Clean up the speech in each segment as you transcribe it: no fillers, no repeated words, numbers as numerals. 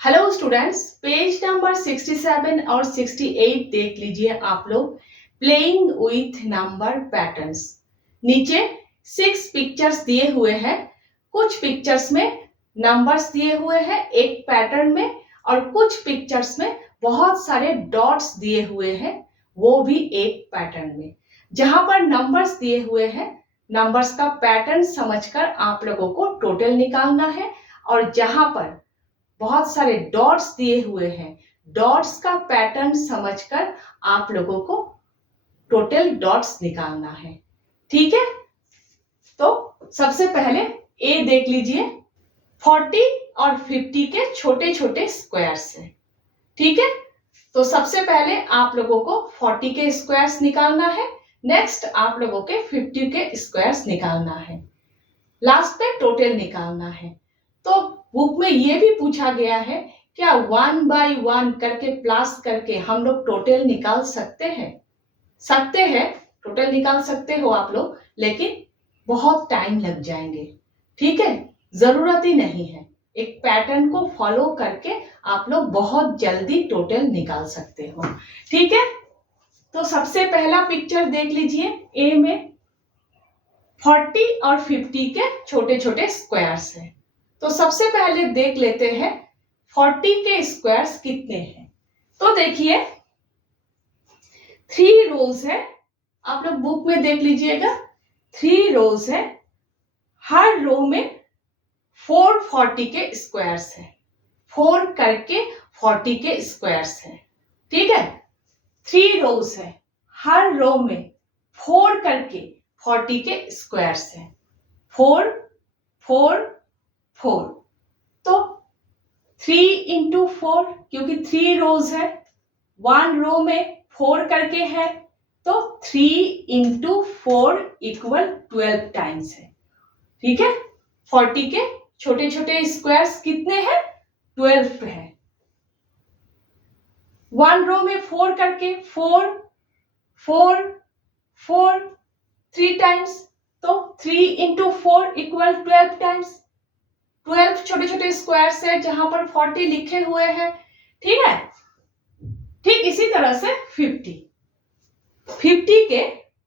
Hello students, page number 67 और 68 देख लीजिए आप लोग। Playing with number patterns. नीचे 6 पिक्चर्स दिए हुए हैं। कुछ पिक्चर्स में नंबर्स दिए हुए हैं एक पैटर्न में, और कुछ पिक्चर्स में बहुत सारे डॉट्स दिए हुए हैं, वो भी एक पैटर्न में। जहां पर नंबर्स दिए हुए हैं, नंबर्स का पैटर्न समझकर आप लोगों को टोटल निकालना है, और जहां पर बहुत सारे डॉट्स दिए हुए हैं, डॉट्स का पैटर्न समझकर आप लोगों को टोटल डॉट्स निकालना है। ठीक है, तो सबसे पहले ए देख लीजिए। 40 और 50 के छोटे छोटे स्क्वायर्स हैं। ठीक है, तो सबसे पहले आप लोगों को 40 के स्क्वायर्स निकालना है, नेक्स्ट आप लोगों के 50 के स्क्वायर्स निकालना है, लास्ट में टोटल निकालना है। तो बुक में ये भी पूछा गया है, क्या 1 बाई 1 करके प्लस करके हम लोग टोटल निकाल सकते हैं? सकते हैं, टोटल निकाल सकते हो आप लोग, लेकिन बहुत टाइम लग जाएंगे। ठीक है, जरूरत ही नहीं है। एक पैटर्न को फॉलो करके आप लोग बहुत जल्दी टोटल निकाल सकते हो। ठीक है, तो सबसे पहला पिक्चर देख लीजिए। ए में 40 और 50 के छोटे छोटे स्क्वायर्स हैं। तो सबसे पहले देख लेते हैं 40 के स्क्वायर्स कितने हैं। तो देखिए 3 रोज है, आप लोग बुक में देख लीजिएगा। 3 रोज है, हर रो में 4 40 के स्क्वायर्स है, 4 करके 40 के स्क्वायर्स है। ठीक है, 3 रोज है, हर रो में 4 करके 40 के स्क्वायर्स है। 4 4 4, तो 3 इंटू 4, क्योंकि 3 रोज है, 1 रो में 4 करके है, तो 3 इंटू 4 इक्वल 12 टाइम्स है। ठीक है, 40 के छोटे छोटे स्क्वायर्स कितने हैं? 12 है। 1 रो में 4 करके 4 4 4 3 टाइम्स, तो 3 इंटू 4 इक्वल 12 टाइम्स। 12 छोटे छोटे स्क्वायर्स है जहां पर 40 लिखे हुए हैं। ठीक है, ठीक इसी तरह से 50 के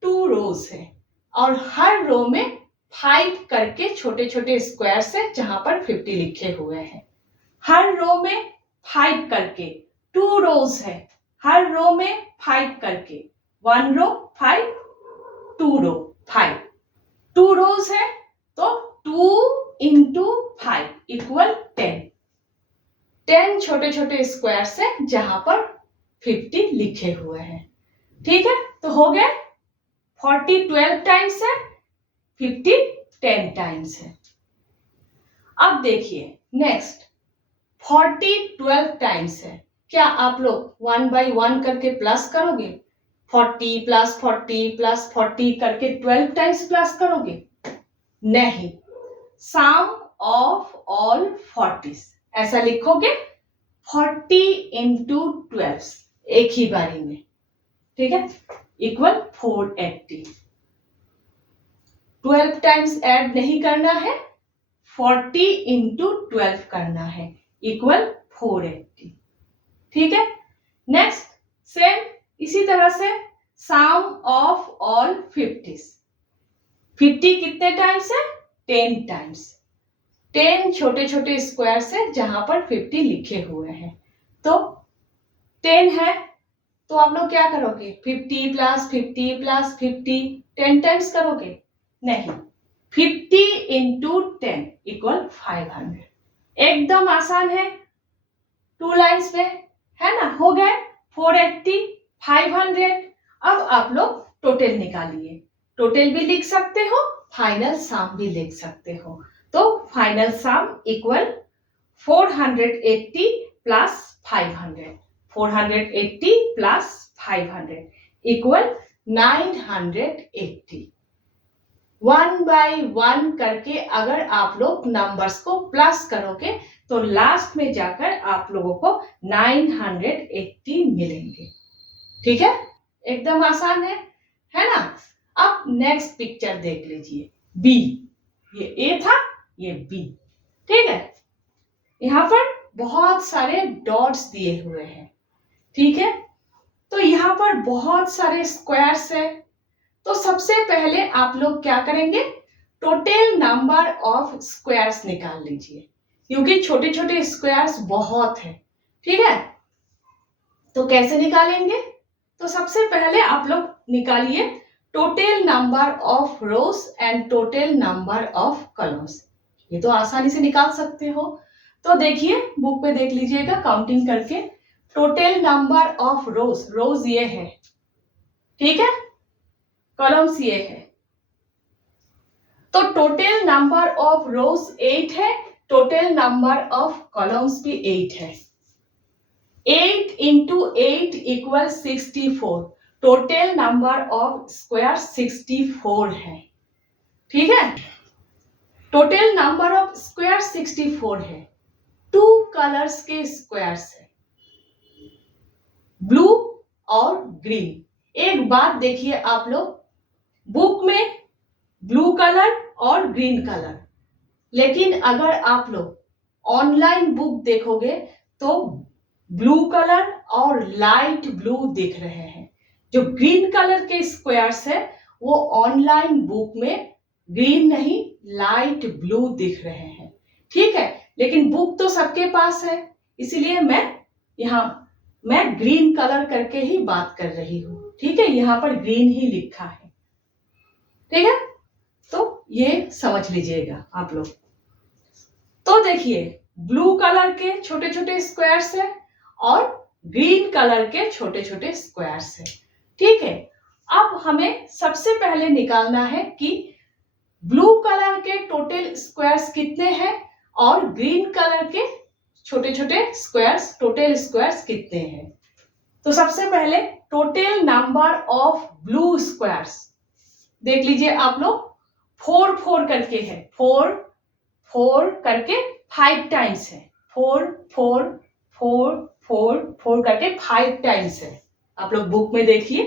2 रोज है, और हर रो में 5 करके छोटे छोटे स्क्वायर्स है जहां पर 50 लिखे हुए हैं। हर रो में 5 करके 2 रोज है, हर रो में 5 करके 1 रो 5, 2 रो 5, 2 रोज है, तो 2 इंटू 5 इक्वल 10। 10 छोटे छोटे स्क्वायर्स है जहां पर 50 लिखे हुए हैं। ठीक है, तो हो गया 40 12 टाइम्स है, 50 10 टाइम्स है। अब देखिए नेक्स्ट 40 12 टाइम्स है। क्या आप लोग 1 बाई 1 करके प्लस करोगे? 40 प्लस 40 प्लस 40 करके 12 टाइम्स प्लस करोगे? नहीं, सम ऑफ ऑल 40 ऐसा लिखोगे। 40 इंटू 12 एक ही बारी में, ठीक है, इक्वल 480। 12 टाइम्स ऐड नहीं करना है, 40 इंटू 12 करना है, इक्वल 480। ठीक है, नेक्स्ट सेम इसी तरह से सम ऑफ ऑल 50। 50 कितने टाइम्स है? 10 टाइम्स। 10 छोटे छोटे स्क्वायर्स है जहां पर 50 लिखे हुए हैं, तो 10 है, तो आप लोग क्या करोगे? 50 प्लस 50 प्लस 50 10 टाइम्स करोगे? नहीं, 50 इंटू 10 इक्वल 500। एकदम आसान है, 2 लाइन्स में है ना। हो गए 480 500। अब आप लोग टोटल निकालिए, टोटल भी लिख सकते हो, फाइनल सम भी लिख सकते हो। तो final sum equal 480 plus 500, 480 plus 500 equal 980। 1 by 1 करके अगर आप लोग नंबर्स को प्लस करोगे तो लास्ट में जाकर आप लोगों को 980 मिलेंगे। ठीक है, एकदम आसान है ना। अब नेक्स्ट पिक्चर देख लीजिए, बी। ये ए था, ये बी। ठीक है, यहां पर बहुत सारे डॉट्स दिए हुए हैं, ठीक है। तो यहाँ पर बहुत सारे स्क्वायर्स है। तो सबसे पहले आप लोग क्या करेंगे, टोटल नंबर ऑफ स्क्वायर्स निकाल लीजिए, क्योंकि छोटे छोटे स्क्वायर्स बहुत है, ठीक है। तो कैसे निकालेंगे, तो सबसे पहले आप लोग निकालिए total number of rose and total number of columns. ये तो आसानी से निकाल सकते हो। तो देखिए बुक पे देख लीजिएगा काउंटिंग करके, टोटल नंबर ऑफ रोज, रोज ये है, ठीक है, कॉलम्स ये है। तो टोटल नंबर ऑफ रोज 8 है, टोटल नंबर ऑफ कॉलम्स भी 8 है। 8 into 8 equals 64, total number of square 64 है, ठीक है। टोटल नंबर ऑफ स्क्वायर 64 है। 2 कलर्स के स्क्वायर्स है, ब्लू और ग्रीन। एक बात देखिए आप लोग, बुक में ब्लू कलर और ग्रीन कलर, लेकिन अगर आप लोग ऑनलाइन बुक देखोगे तो ब्लू कलर और लाइट ब्लू दिख रहे हैं। जो ग्रीन कलर के स्क्वायर्स है वो ऑनलाइन बुक में ग्रीन नहीं लाइट ब्लू दिख रहे हैं, ठीक है। लेकिन बुक तो सबके पास है, इसलिए मैं ग्रीन कलर करके ही बात कर रही हूँ, ठीक है। यहाँ पर ग्रीन ही लिखा है, ठीक है। तो ये समझ लीजिएगा आप लोग। तो देखिए ब्लू कलर के छोटे छोटे स्क्वायर्स है और ग्रीन कलर के छोटे छोटे स्क्वायर्स है, ठीक है। अब हमें सबसे पहले निकालना है कि ब्लू कलर के टोटल स्क्वायर्स कितने हैं और ग्रीन कलर के छोटे छोटे स्क्वायर्स, टोटल स्क्वायर्स कितने हैं। तो सबसे पहले total number of blue squares देख लीजिए आप लोग, 4 4 करके है, 4 4 करके 5 टाइम्स है, 4 4 4 4 4 करके 5 टाइम्स है। आप लोग बुक में देखिए,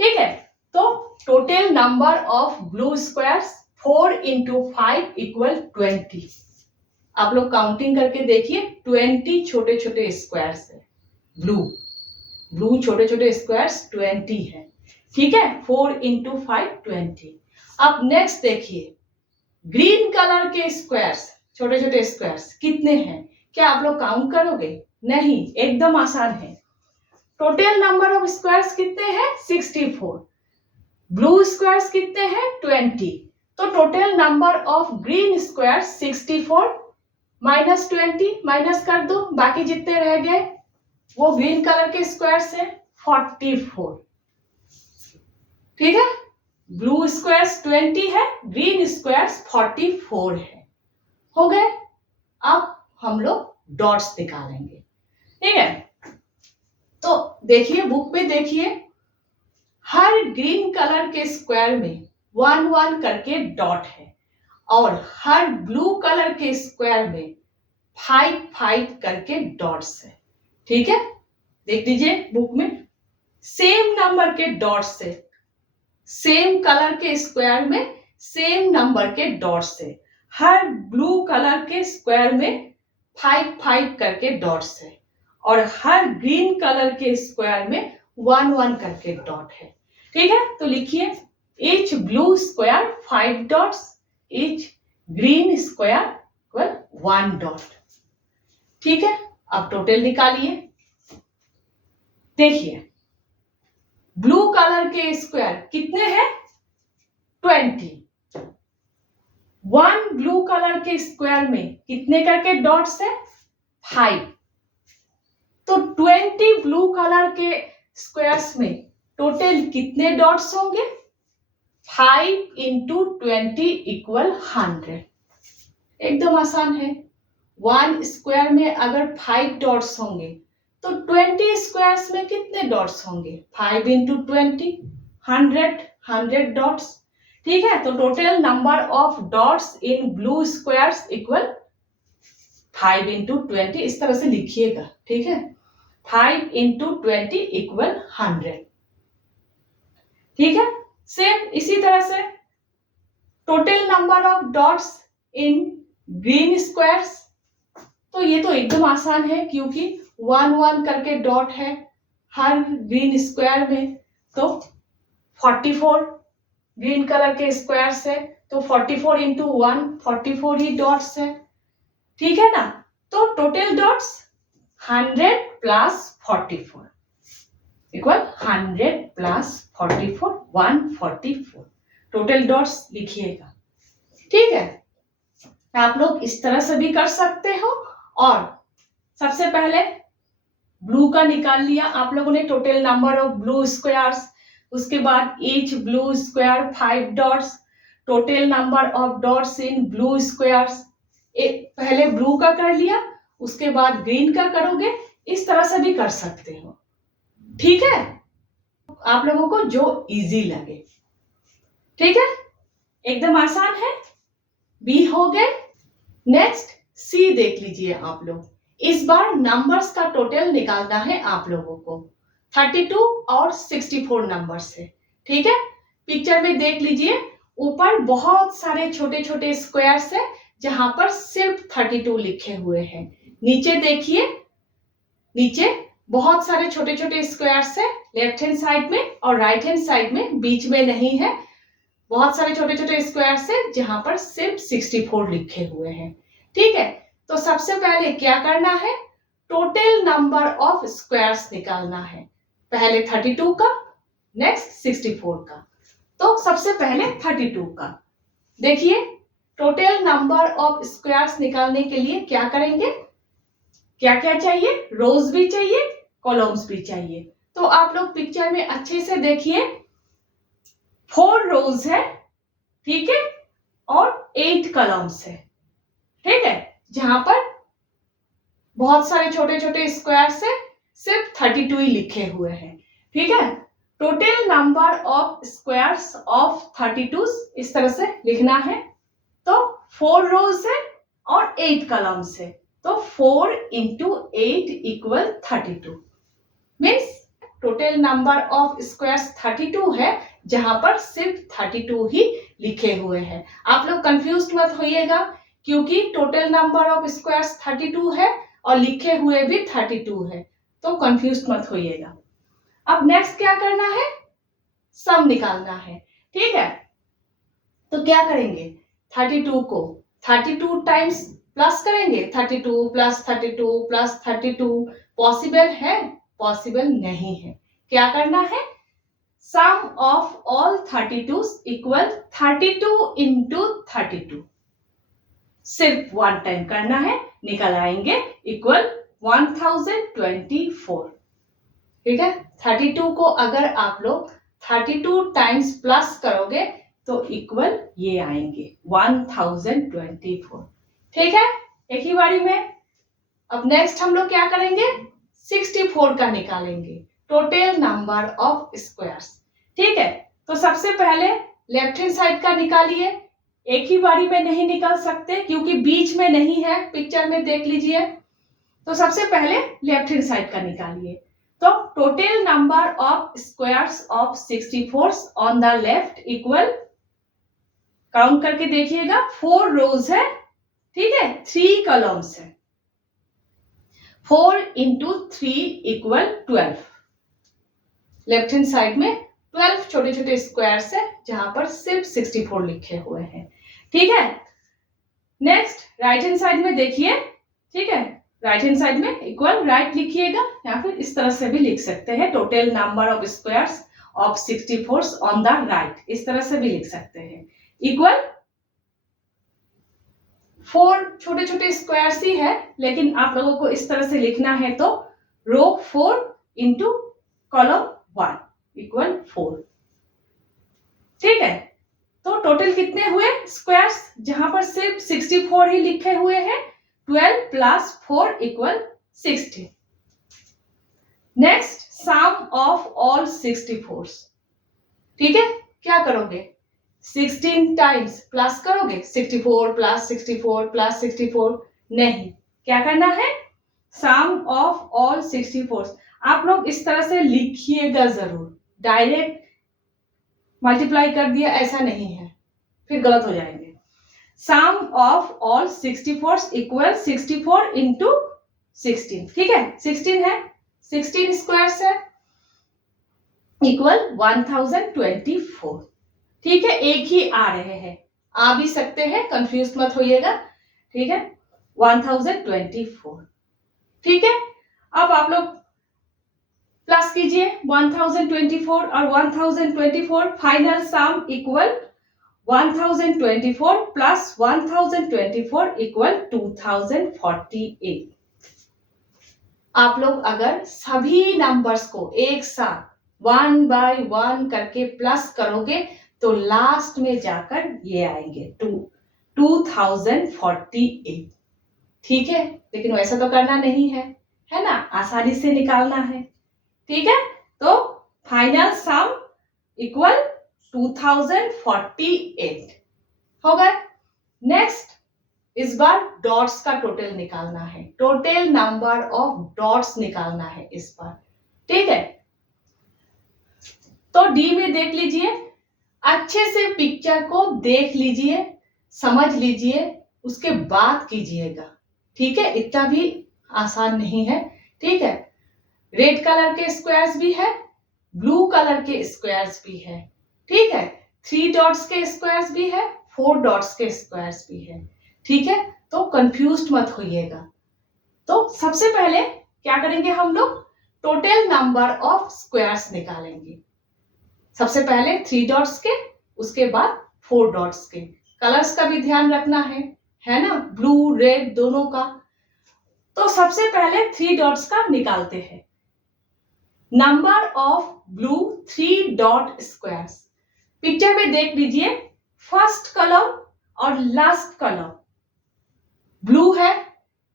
ठीक है। तो total number of blue squares 4 into 5 equal 20। आप लोग काउंटिंग करके देखिए, 20 छोटे छोटे स्क्वायर्स है, ब्लू छोटे छोटे स्क्वायर्स 20 है, ठीक है। 4 into 5 20। अब नेक्स्ट देखिए ग्रीन कलर के स्क्वायर्स, छोटे छोटे स्क्वायर्स कितने हैं, क्या आप लोग काउंट करोगे? नहीं, एकदम आसान है। टोटल नंबर ऑफ स्क्वायर्स कितने हैं? 64। ब्लू स्क्वायर्स कितने हैं? 20। तो total number of green squares 64 minus 20 minus कर दो, बाकी जितने रह गए वो ग्रीन कलर के स्क्वायर्स हैं 44, ठीक है। ब्लू स्क्वायर्स 20 है, ग्रीन स्क्वायर्स 44 है, हो गए। अब हम लोग डॉट्स निकालेंगे, ठीक है। तो देखिए बुक पे देखिए, हर ग्रीन कलर के स्क्वायर में 1 1 करके डॉट है और हर ब्लू कलर के स्क्वायर में 5 5 करके डॉट्स है, ठीक है। देख लीजिए बुक में सेम नंबर के डॉट्स है, सेम कलर के स्क्वायर में सेम नंबर के डॉट्स है। हर ब्लू कलर के स्क्वायर में 5 5 करके डॉट्स है और हर ग्रीन कलर के स्क्वायर में 1 1 करके डॉट है, ठीक है। तो लिखिए each blue square 5 dots, each green square equal 1 dot, ठीक है। अब टोटल निकालिए, देखिए ब्लू कलर के स्क्वायर कितने हैं? 20। 1 ब्लू कलर के स्क्वायर में कितने करके डॉट्स है? 5। तो 20 ब्लू कलर के स्क्वायर्स में टोटल कितने डॉट्स होंगे? 5 into 20 equal 100। एकदम आसान है। 1 स्क्वायर में अगर 5 डॉट्स होंगे तो 20 स्क्वायर्स में कितने डॉट्स होंगे? 5 into 20 100 डॉट्स, ठीक है। तो total number of dots in blue squares equal 5 into 20, इस तरह से लिखिएगा, ठीक है। 5 into 20 equal 100, ठीक है। सेम इसी तरह से total number of dots in green squares तो ये तो एकदम आसान है क्योंकि 1 1 करके डॉट है हर ग्रीन स्क्वायर में, तो 44 ग्रीन कलर के स्क्वायर है, तो 44 इंटू 1 44 ही डॉट्स है, ठीक है ना। तो total dots 100 plus 44 equal 100 plus 44 144 total dots लिखिएगा, ठीक है। आप लोग इस तरह से भी कर सकते हो। और सबसे पहले ब्लू का निकाल लिया आप लोगों ने, total number of blue squares, उसके बाद each blue square 5 dots, total number of dots in blue squares. पहले ब्लू का कर लिया, उसके बाद ग्रीन का करोगे, इस तरह से भी कर सकते हो, ठीक है। आप लोगों को जो इजी लगे, ठीक है, एकदम आसान है। बी हो गए। नेक्स्ट सी देख लीजिए आप लोग। इस बार नंबर्स का टोटल निकालना है आप लोगों को, 32 और 64 नंबर से, ठीक है। पिक्चर में देख लीजिए, ऊपर बहुत सारे छोटे छोटे स्क्वायर्स है जहां पर सिर्फ 32 लिखे हुए हैं। नीचे देखिए, नीचे बहुत सारे छोटे छोटे स्क्वायर्स है, लेफ्ट हैंड साइड में और राइट हैंड साइड में, बीच में नहीं है। बहुत सारे छोटे छोटे स्क्वायर्स है जहां पर सिर्फ 64 लिखे हुए हैं, ठीक है। तो सबसे पहले क्या करना है, टोटल नंबर ऑफ स्क्वायर्स निकालना है। पहले 32 का, नेक्स्ट 64 का। तो सबसे पहले 32 का देखिए, टोटल नंबर ऑफ स्क्वायर्स निकालने के लिए क्या करेंगे, क्या क्या चाहिए, रोज भी चाहिए, कॉलम्स भी चाहिए। तो आप लोग पिक्चर में अच्छे से देखिए, 4 रोज है, ठीक है, और 8 कॉलम्स है, ठीक है, जहां पर बहुत सारे छोटे छोटे स्क्वायर्स है, सिर्फ 32 ही लिखे हुए हैं, ठीक है। Total number of squares of 32 इस तरह से लिखना है। तो 4 रोज है और 8 कॉलम्स है, तो 4 into 8 equal 32 means total number of squares 32 है जहां पर सिर्फ 32 ही लिखे हुए हैं। आप लोग कंफ्यूज मत होइएगा क्योंकि टोटल नंबर ऑफ स्क्वायर्स 32 है और लिखे हुए भी 32 है, तो कंफ्यूज मत होइएगा। अब नेक्स्ट क्या करना है, सम निकालना है, ठीक है। तो क्या करेंगे, 32 को 32 टाइम्स प्लस करेंगे, 32 प्लस 32 प्लस 32। पॉसिबल है, पॉसिबल नहीं है। क्या करना है, सम ऑफ ऑल 32 इक्वल 32 इंटू 32, सिर्फ 1 टाइम करना है, निकल आएंगे इक्वल 1024, ठीक है। 32 को अगर आप लोग 32 टाइम्स प्लस करोगे तो इक्वल ये आएंगे 1024, ठीक है, एक ही बारी में। अब नेक्स्ट हम लोग क्या करेंगे, 64 का निकालेंगे, टोटल नंबर ऑफ स्क्वायर्स, ठीक है। तो सबसे पहले लेफ्ट हैंड साइड का निकालिए, एक ही बारी में नहीं निकाल सकते क्योंकि बीच में नहीं है, पिक्चर में देख लीजिए। तो सबसे पहले लेफ्ट हैंड साइड का निकालिए। तो total number of squares of 64 on the left equal, count करके देखिएगा, 4 रोज है, ठीक है, 3 कॉलम्स है, 4 into 3 equal 12। Left hand side में 12 छोटे छोटे स्क्वायर्स है जहां पर सिर्फ 64 लिखे हुए हैं, ठीक है। नेक्स्ट राइट हैंड साइड में देखिए, ठीक है, राइट हैंड साइड में इक्वल राइट लिखिएगा या फिर इस तरह से भी लिख सकते हैं, total number of squares of 64 on the right, इस तरह से भी लिख सकते हैं, इक्वल 4 छोटे छोटे स्क्वायर्स ही है, लेकिन आप लोगों को इस तरह से लिखना है। तो रो 4 इंटू कॉलम 1 इक्वल 4, ठीक है। तो टोटल कितने हुए स्क्वायर्स जहां पर सिर्फ 64 ही लिखे हुए हैं, 12 plus 4 equal 60। Next sum of all 64, ठीक है। क्या करोगे, 16 टाइम्स प्लस करोगे, 64 प्लस 64 प्लस 64, नहीं, क्या करना है, सम ऑफ ऑल 64। आप लोग इस तरह से लिखिएगा जरूर, डायरेक्ट मल्टीप्लाई कर दिया ऐसा नहीं है, फिर गलत हो जाएंगे। सम ऑफ ऑल 64 इक्वल 64 इंटू 16, ठीक है, 16 है, 16 स्क्वायर्स है इक्वल 1024, ठीक है, एक ही आ रहे हैं, आ भी सकते हैं, कंफ्यूज मत होइएगा, ठीक है, 1024, ठीक है। अब आप लोग प्लस कीजिए 1024 और 1024, final sum equal 1024 plus 1024 equal 2048। आप लोग अगर सभी नंबर्स को एक साथ 1 बाय 1 करके प्लस करोगे तो लास्ट में जाकर ये आएंगे 2048, ठीक है, लेकिन वैसा तो करना नहीं है ना, आसानी से निकालना है, ठीक है। तो फाइनल सम इक्वल 2048 हो गए। नेक्स्ट, इस बार डॉट्स का टोटल निकालना है, टोटल नंबर ऑफ डॉट्स निकालना है इस बार, ठीक है। तो डी में देख लीजिए, अच्छे से पिक्चर को देख लीजिए, समझ लीजिए, उसके बाद कीजिएगा, ठीक है, इतना भी आसान नहीं है, ठीक है। रेड कलर के स्क्वायर्स भी है, ब्लू कलर के स्क्वायर्स भी है, ठीक है, 3 डॉट्स के स्क्वायर्स भी है, 4 डॉट्स के स्क्वायर्स भी है, ठीक है। तो कंफ्यूज्ड मत होइएगा। तो सबसे पहले क्या करेंगे हम लोग, टोटल नंबर ऑफ स्क्वायर्स निकालेंगे। सबसे पहले 3 डॉट्स के, उसके बाद 4 डॉट्स के। कलर्स का भी ध्यान रखना है ना, ब्लू रेड दोनों का। तो सबसे पहले 3 डॉट्स का निकालते हैं। Number of blue 3 dot squares, picture में देख लीजिए, फर्स्ट कॉलम और लास्ट कॉलम ब्लू है,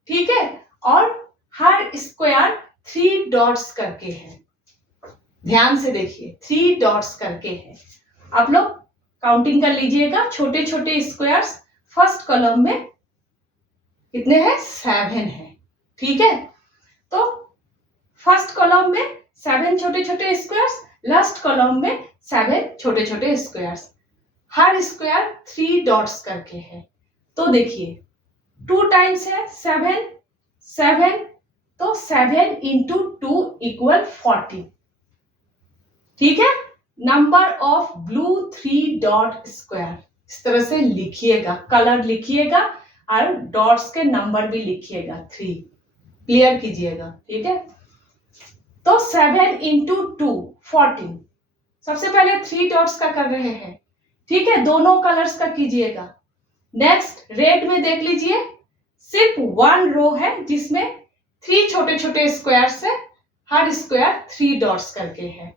ठीक है, और हर स्क्वायर 3 डॉट्स करके है, ध्यान से देखिए 3 डॉट्स करके है। आप लोग काउंटिंग कर लीजिएगा, छोटे छोटे स्क्वायर्स फर्स्ट कॉलम में कितने हैं, 7 है, ठीक है। तो फर्स्ट कॉलम में 7 छोटे छोटे स्क्वायर्स, लास्ट कॉलम में 7 छोटे छोटे स्क्वायर्स, हर स्क्वायर 3 डॉट्स करके है। तो देखिए 2 टाइम्स है 7, 7, तो 7 इंटू 2 इक्वल 40, ठीक है। Number of blue 3 dot square, इस तरह से लिखिएगा, कलर लिखिएगा और डॉट्स के नंबर भी लिखिएगा, 3 क्लियर कीजिएगा, ठीक है। तो 7 इंटू 2 14, सबसे पहले 3 डॉट्स का कर रहे हैं, ठीक है, दोनों कलर्स का कीजिएगा। नेक्स्ट रेड में देख लीजिए, सिर्फ 1 रो है जिसमें 3 छोटे छोटे स्क्वायर्स है, हर स्क्वायर 3 डॉट्स करके है,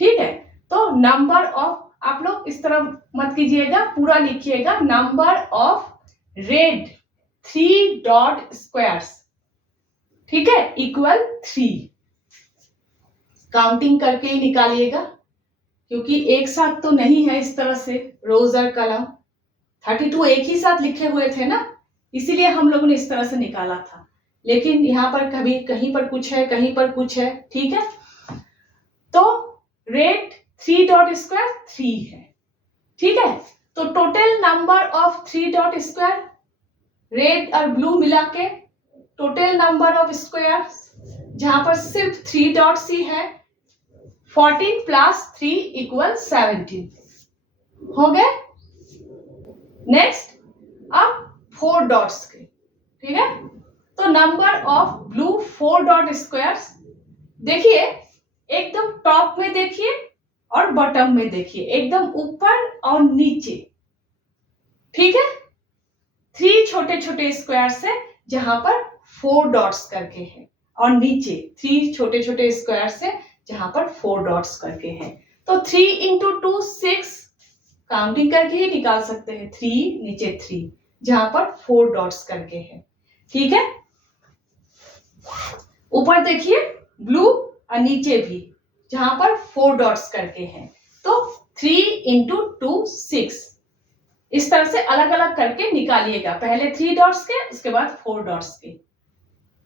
ठीक है। तो नंबर ऑफ, आप लोग इस तरह मत कीजिएगा, पूरा लिखिएगा, number of red 3 dot squares, ठीक है, इक्वल 3। काउंटिंग करके ही निकालिएगा, क्योंकि एक साथ तो नहीं है इस तरह से रोज और कलम, 32 एक ही साथ लिखे हुए थे ना, इसीलिए हम लोगों ने इस तरह से निकाला था। लेकिन यहाँ पर कभी कहीं पर कुछ है, कहीं पर कुछ है, ठीक है। तो रेड 3 डॉट स्क्वायर 3 है, ठीक है। तो total number of 3 dot square, red और ब्लू मिला के टोटल नंबर ऑफ स्क्वायर जहां पर सिर्फ 3 डॉट्स ही है, 14 प्लस 3 इक्वल 17 हो गए। नेक्स्ट, अब 4 डॉट्स के, ठीक है। तो number of blue 4 dot squares, देखिए एकदम टॉप में देखिए और बॉटम में देखिए, एकदम ऊपर और नीचे, ठीक है। 3 छोटे छोटे स्क्वायर्स है जहां पर 4 डॉट्स करके है, और नीचे 3 छोटे छोटे स्क्वायर्स है जहां पर 4 डॉट्स करके है। तो 3 इंटू 2 6, काउंटिंग करके ही निकाल सकते हैं, 3 नीचे 3 जहां पर 4 डॉट्स करके है, ठीक है। ऊपर देखिए ब्लू और नीचे भी जहां पर 4 डॉट्स करके हैं। तो 3 इंटू 2 6, इस तरह से अलग अलग करके निकालिएगा, पहले 3 डॉट्स के, उसके बाद 4 डॉट्स के,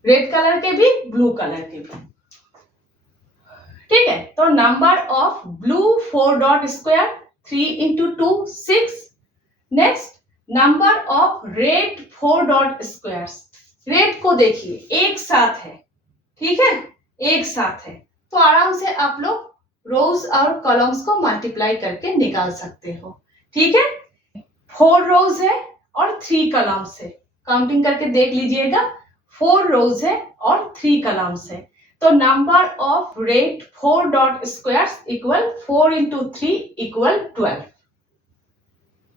रेड कलर के भी, ब्लू कलर के भी, ठीक है। तो number of blue 4 dot square 3 into 2 6। Next, number of red 4 dot squares. Red को देखिए एक साथ है, ठीक है, एक साथ है, तो आराम से आप लोग रोज और कॉलम्स को मल्टीप्लाई करके निकाल सकते हो, ठीक है। 4 रोज है और 3 कॉलम्स है, काउंटिंग करके देख लीजिएगा, 4 रोज है और 3 कॉलम्स है, तो number of red 4 dot squares equal 4 into 3 equal 12,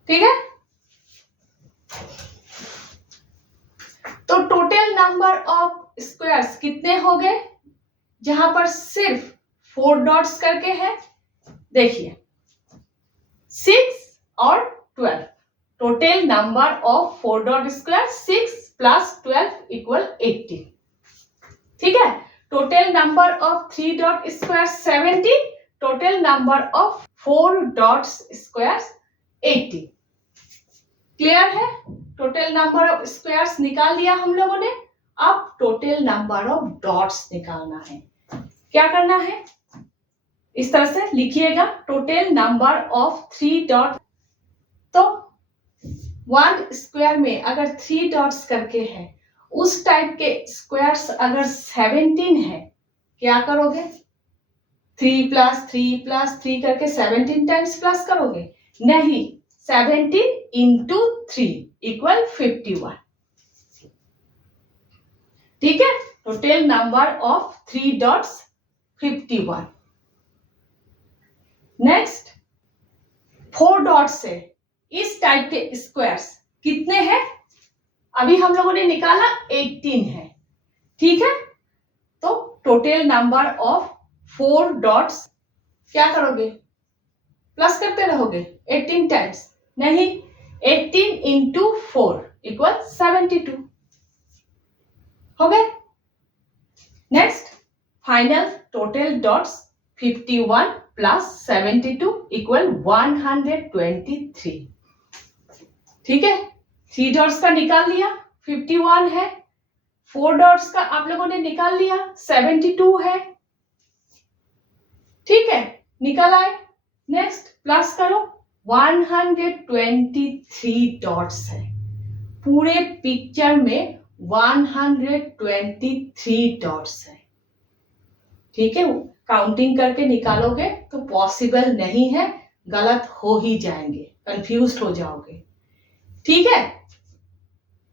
ठीक है। तो टोटल नंबर ऑफ स्क्वायर्स कितने हो गए, जहां पर सिर्फ 4 डॉट्स करके है, देखिए 6 और 12, total number of 4 dot square 6 plus 12 equal 18, ठीक है। Total number of 3 dot square 70, total number of 4 dots square 80, clear है। टोटल नंबर ऑफ स्क्वायर्स निकाल लिया हम लोगों ने, अब टोटल नंबर ऑफ डॉट्स निकालना है। क्या करना है, इस तरह से लिखिएगा, टोटल नंबर ऑफ 3 डॉट, तो 1 स्क्वायर में अगर 3 डॉट्स करके है, उस टाइप के स्क्वायर्स अगर 17 है, क्या करोगे, 3 plus 3 plus 3 करके 17 टाइम्स प्लस करोगे, नहीं, 17 into 3 इक्वल 51, ठीक है। Total number of 3 dots 51। Next 4 dots है, इस टाइप के स्क्वायर्स कितने हैं, अभी हम लोगों ने निकाला 18 है, ठीक है। तो टोटल नंबर ऑफ 4 डॉट्स क्या करोगे, प्लस करते रहोगे 18 टाइम्स, नहीं, 18 into 4 इक्वल 72, हो गए। Next final total dots 51 plus 72 equal 123, ठीक है। 3 डॉट्स का निकाल लिया, 51 है, 4 डॉट्स का आप लोगों ने निकाल लिया, 72 है, ठीक है, निकल आए। नेक्स्ट प्लस करो, 123 डॉट्स है, पूरे पिक्चर में 123 डॉट्स है, ठीक है। काउंटिंग करके निकालोगे तो पॉसिबल नहीं है, गलत हो ही जाएंगे, कंफ्यूज हो जाओगे, ठीक है।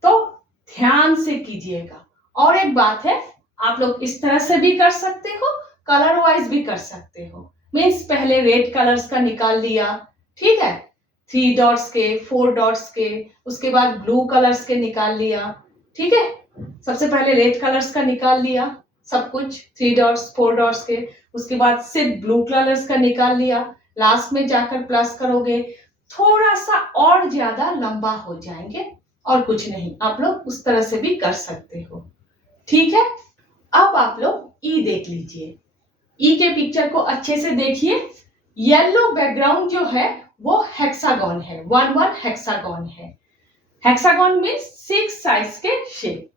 तो ध्यान से कीजिएगा। और एक बात है, आप लोग इस तरह से भी कर सकते हो, कलर वाइज भी कर सकते हो, मीन्स पहले रेड कलर्स का निकाल लिया, ठीक है, 3 डॉट्स के, 4 डॉट्स के, उसके बाद ब्लू कलर्स के निकाल लिया, ठीक है। सबसे पहले रेड कलर्स का निकाल लिया सब कुछ, 3 डॉट्स 4 डॉट्स के, उसके बाद सिर्फ ब्लू कलर्स का निकाल लिया, लास्ट में जाकर प्लस करोगे, थोड़ा सा और ज्यादा लंबा हो जाएंगे, और कुछ नहीं, आप लोग उस तरह से भी कर सकते हो, ठीक है। अब आप लोग ई देख लीजिए, ई के पिक्चर को अच्छे से देखिए, येलो बैकग्राउंड जो है वो हेक्सागन है, 1 हेक्सागन है, हेक्सागन मीन्स 6 साइड्स के शेप।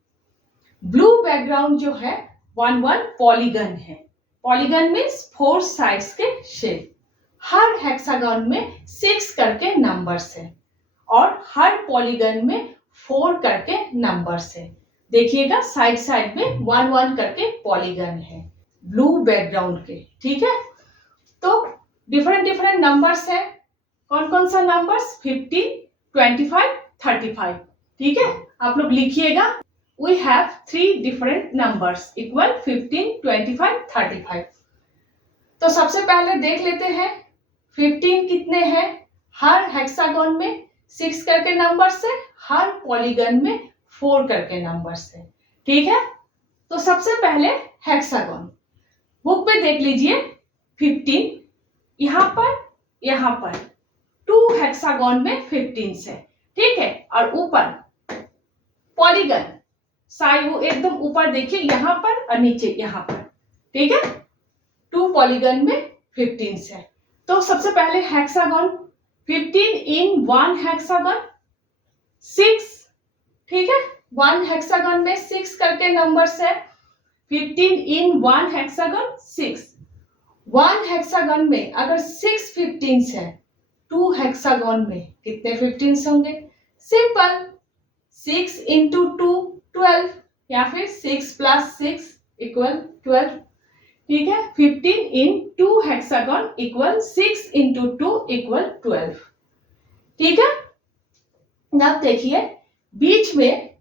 ब्लू बैकग्राउंड जो है 1 पॉलीगन है, पॉलीगन मीन्स 4 साइड्स के शेप। हर हेक्सागन में 6 करके नंबर्स है और हर पॉलीगन में 4 करके नंबर्स है, देखिएगा साइड साइड में 1 करके पॉलीगन है ब्लू बैकग्राउंड के, ठीक है। तो डिफरेंट डिफरेंट नंबर्स है, कौन कौन सा नंबर्स, 15, 25, 35, ठीक है। आप लोग लिखिएगा, we have 3 different numbers equal 15, 25, 35। तो सबसे पहले देख लेते हैं 15 कितने हैं, हर हेक्सागन में 6 करके नंबर्स है, हर पॉलीगन में 4 करके नंबर्स है, ठीक है। तो सबसे पहले हेक्सागन, बुक पे देख लीजिए 15, यहाँ पर 2 हेक्सागन में 15 है, ठीक है, और ऊपर पॉलीगन साइड वो एकदम ऊपर देखिए, यहाँ पर और नीचे यहाँ पर, ठीक है, 2 पॉलीगन में 15 है। तो सबसे पहले हेक्सागन, 15 in 1 हेक्सागन 6, ठीक है, 1 हेक्सागन में 6 करके नंबर्स है, 15 in 1 हेक्सागन 6। 1 हेक्सागन में अगर 6 15 है, 2 हेक्सागन में कितने 15 होंगे, सिंपल, 6 इंटू 2 12, या फिर 6 प्लस 6 इक्वल 12। ठीक है, 15 इन 2 हेक्सागन इक्वल 6 इंटू 2 इक्वल 12। ठीक है, अब देखिए बीच में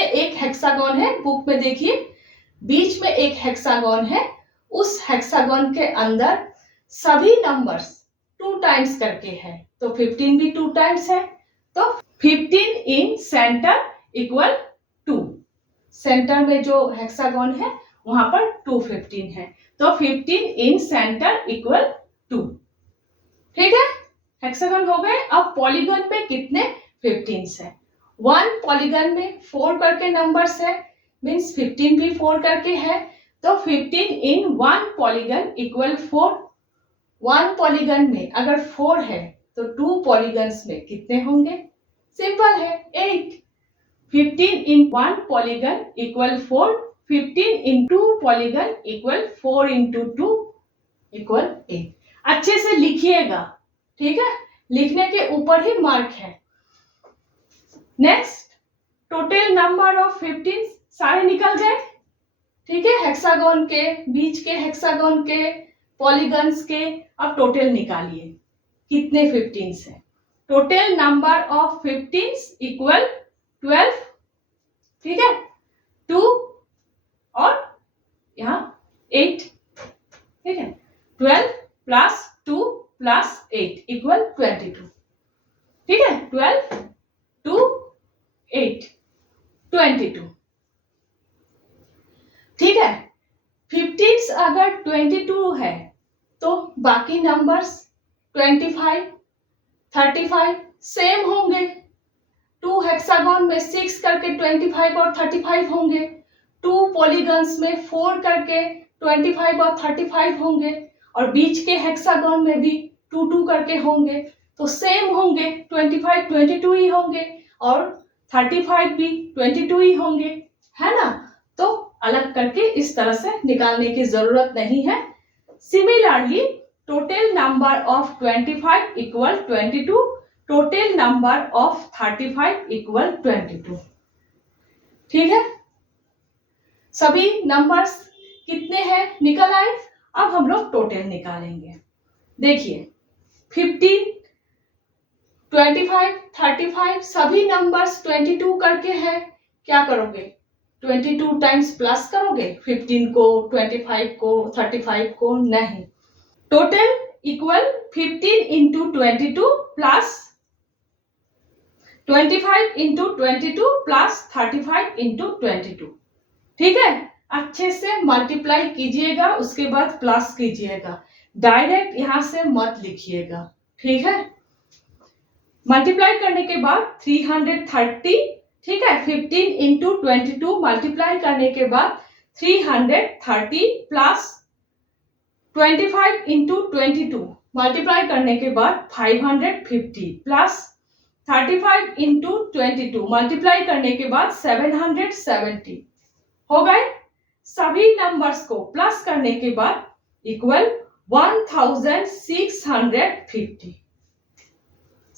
एक हेक्सागन है, बुक में देखिए बीच में एक हेक्सागन है, उस हेक्सागन के अंदर सभी नंबर्स 2 टाइम्स करके है, तो 15 भी 2 टाइम्स है, तो 15 इन सेंटर इक्वल 2। सेंटर में जो हेक्सागन है वहां पर 215 है, तो 15 इन सेंटर इक्वल 2। ठीक है, हेक्सागन हो गए। अब पॉलीगन पे कितने 15 है? 1 पॉलीगन में 4 करके नंबर्स है, मीन्स 15 भी 4 करके है, तो 15 इन 1 पॉलीगन इक्वल 4। 1 पॉलीगन में अगर 4 है तो 2 पॉलीगन्स में कितने होंगे? सिंपल है, 8। 15 इन 1 पॉलीगन इक्वल 4, 15 इन 2 पॉलीगन इक्वल 4 इंटू 2 इक्वल 8। अच्छे से लिखिएगा, ठीक है, लिखने के ऊपर ही मार्क है। नेक्स्ट, टोटल नंबर ऑफ 15 सारे निकल गए। ठीक है, हेक्सागन के, बीच के हेक्सागन के, पॉलीगन्स के, अब टोटल निकालिए कितने 15 है। Total number of 15 equal 12। ठीक है, 2 और यहाँ 8। ठीक है, 12 प्लस 2 प्लस 8 इक्वल 22। ठीक है, 12 2 8 22। ठीक है, 15 अगर 22 है तो बाकी नंबर्स 25 35 सेम होंगे। 2 हेक्सागन में 6 करके 25 और 35 होंगे, 2 पॉलीगन्स में 4 करके 25 और 35 होंगे, और बीच के हेक्सागन में भी 2 करके होंगे, तो सेम होंगे, 25 22 ही होंगे और 35 भी 22 ही होंगे, है ना। तो अलग करके इस तरह से निकालने की जरूरत नहीं है। Similarly total number of 25 equal 22, total number of 35 equal 22। ठीक है, सभी नंबर्स कितने हैं निकल आए। अब हम लोग टोटल निकालेंगे। देखिए 15 25 35 सभी नंबर्स 22 करके हैं, क्या करोगे? 22 टाइम्स प्लस करोगे 15 को, 25 को, 35 को? नहीं, total equal 15 into 22 plus 25 into 22 plus 35 into 22। ठीक है, अच्छे से मल्टीप्लाई कीजिएगा, उसके बाद प्लस कीजिएगा, डायरेक्ट यहां से मत लिखिएगा। ठीक है, मल्टीप्लाई करने के बाद 330। ठीक है, 15 इंटू 22 मल्टीप्लाई करने के बाद 330 प्लस 25 इंटू 22 मल्टीप्लाई करने के बाद 550 प्लस 35 इंटू 22 मल्टीप्लाई करने के बाद 770 हो गए। सभी नंबर्स को प्लस करने के बाद इक्वल 1650।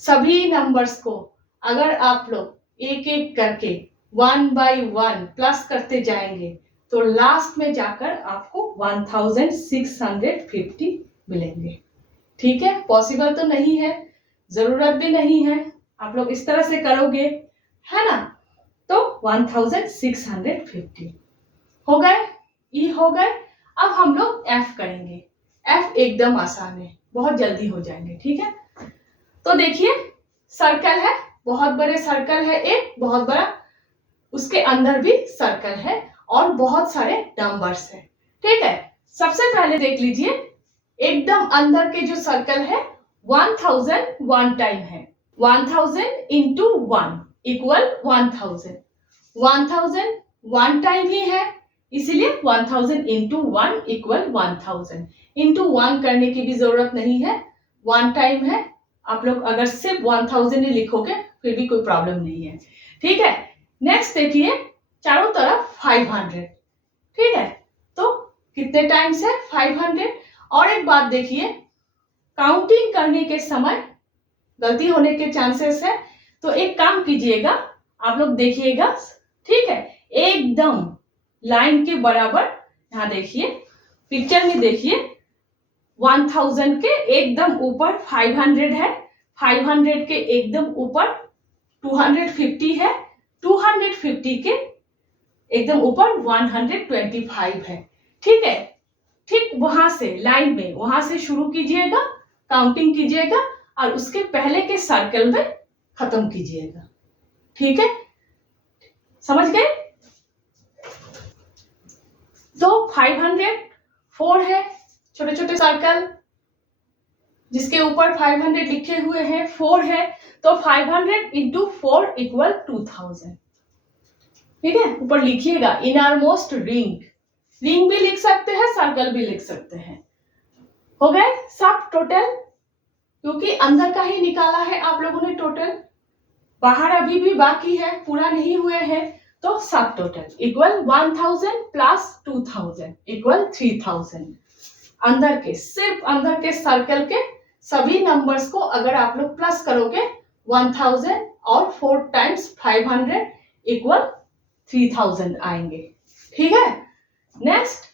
सभी नंबर्स को अगर आप लोग एक एक करके 1 बाय 1 प्लस करते जाएंगे तो लास्ट में जाकर आपको 1650 मिलेंगे। ठीक है, पॉसिबल तो नहीं है, जरूरत भी नहीं है, आप लोग इस तरह से करोगे, है ना। तो 1650 हो गए, ई हो गए। अब हम लोग एफ करेंगे। एफ एकदम आसान है, बहुत जल्दी हो जाएंगे। ठीक है, तो देखिए सर्कल है, बहुत बड़े सर्कल है, एक बहुत बड़ा, उसके अंदर भी सर्कल है और बहुत सारे नंबर्स है। ठीक है, सबसे पहले देख लीजिए, एकदम अंदर के जो सर्कल है 1000 वन टाइम है, 1000 इंटू 1 इक्वल 1000। 1000 वन टाइम ही है, इसलिए 1000 इंटू 1 इक्वल 1000। इंटू 1 करने की भी जरूरत नहीं है, वन टाइम है। आप लोग अगर सिर्फ 1000 ही लिखोगे फिर भी कोई प्रॉब्लम नहीं है। ठीक है, नेक्स्ट देखिए, चारों तरफ 500। ठीक है, तो कितने टाइम्स है 500। और एक बात देखिए, काउंटिंग करने के समय गलती होने के चांसेस है, तो एक काम कीजिएगा, आप लोग देखिएगा, ठीक है, एकदम लाइन के बराबर, यहाँ देखिए पिक्चर में देखिए 1000 के एकदम ऊपर 500 है, 500 के एकदम ऊपर 250 है, 250 के एकदम ऊपर 125 है। ठीक है, ठीक वहां से लाइन में वहां से शुरू कीजिएगा, काउंटिंग कीजिएगा और उसके पहले के सर्कल में खत्म कीजिएगा। ठीक है, समझ गए? तो 504 है, छोटे छोटे सर्कल जिसके ऊपर 500 लिखे हुए हैं, 4 है, तो 500 इंटू 4 इक्वल 2000। ठीक है, ऊपर लिखिएगा इनरमोस्ट रिंग, रिंग भी लिख सकते हैं, सर्कल भी लिख सकते हैं। हो गए सब टोटल, क्योंकि अंदर का ही निकाला है आप लोगों ने टोटल, बाहर अभी भी बाकी है, पूरा नहीं हुए हैं, तो सब टोटल इक्वल 1000 प्लस 2000 इक्वल 3000। अंदर के, सिर्फ अंदर के सर्कल के सभी नंबर्स को अगर आप लोग प्लस करोगे 1000 और 4 टाइम्स 500 इक्वल 3000 आएंगे। ठीक है, नेक्स्ट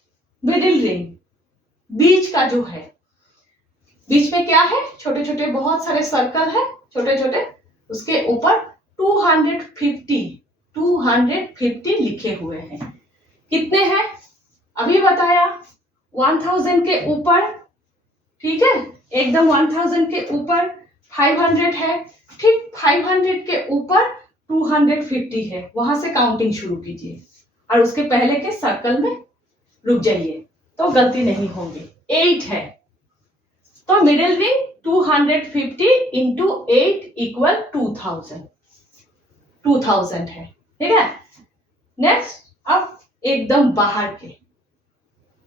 मिडिल रिंग, बीच का जो है, बीच में क्या है, छोटे छोटे बहुत सारे सर्कल है, छोटे छोटे, उसके ऊपर 250 लिखे हुए हैं। कितने हैं अभी बताया, 1000 के ऊपर, ठीक है, एकदम 1000 के ऊपर 500 है, ठीक 500 के ऊपर 250 है, वहां से काउंटिंग शुरू कीजिए और उसके पहले के सर्कल में रुक जाइए तो गलती नहीं होगी। 8 है, तो मिडिल रिंग 250 इंटू 8 इक्वल 2000 है। ठीक है, नेक्स्ट अब एकदम बाहर के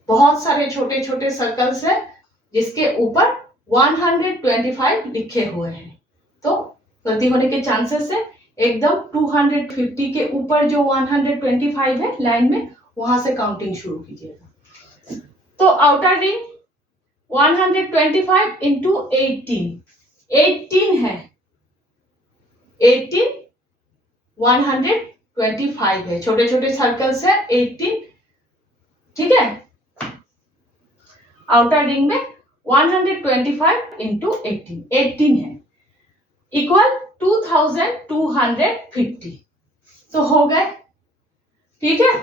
बहुत सारे छोटे छोटे सर्कल्स है जिसके ऊपर 125 लिखे हुए हैं, तो गलती होने के चांसेस है। एकदम 250 के ऊपर जो 125 है लाइन में, वहां से काउंटिंग शुरू कीजिएगा। तो आउटर रिंग 125 इंटू 18 है, 18 125 है, छोटे छोटे सर्कल्स है 18। ठीक है, आउटर रिंग में 125 इंटू 18 है, इक्वल 2250। तो हो गए, ठीक है,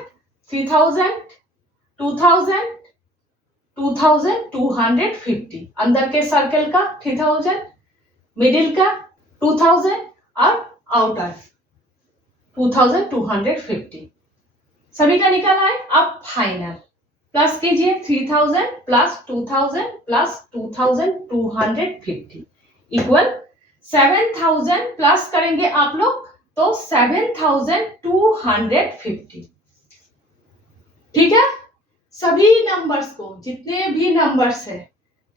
3000 2000 2250, अंदर के सर्कल का 3000, मिडिल का 2000 और आउटर 2250, सभी का निकाला है। अब फाइनल प्लस कीजिए, 3000 प्लस 2000 प्लस 2250 इक्वल 7000 प्लस करेंगे आप लोग तो 7250। ठीक है, सभी नंबर्स को, जितने भी नंबर्स है,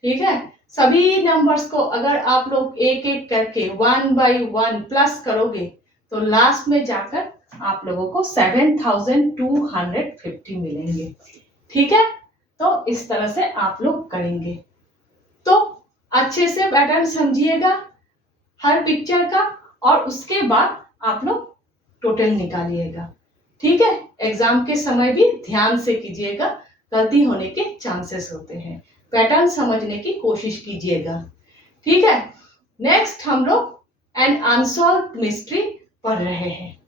ठीक है, सभी नंबर्स को अगर आप लोग एक एक करके 1 बाय 1 प्लस करोगे तो लास्ट में जाकर आप लोगों को 7250 मिलेंगे। ठीक है, तो इस तरह से आप लोग करेंगे। तो अच्छे से पैटर्न समझिएगा हर पिक्चर का और उसके बाद आप लोग टोटल निकालिएगा। ठीक है, एग्जाम के समय भी ध्यान से कीजिएगा, गलती होने के चांसेस होते हैं, पैटर्न समझने की कोशिश कीजिएगा। ठीक है, नेक्स्ट हम लोग एन अनसॉल्व्ड मिस्ट्री पढ़ रहे हैं।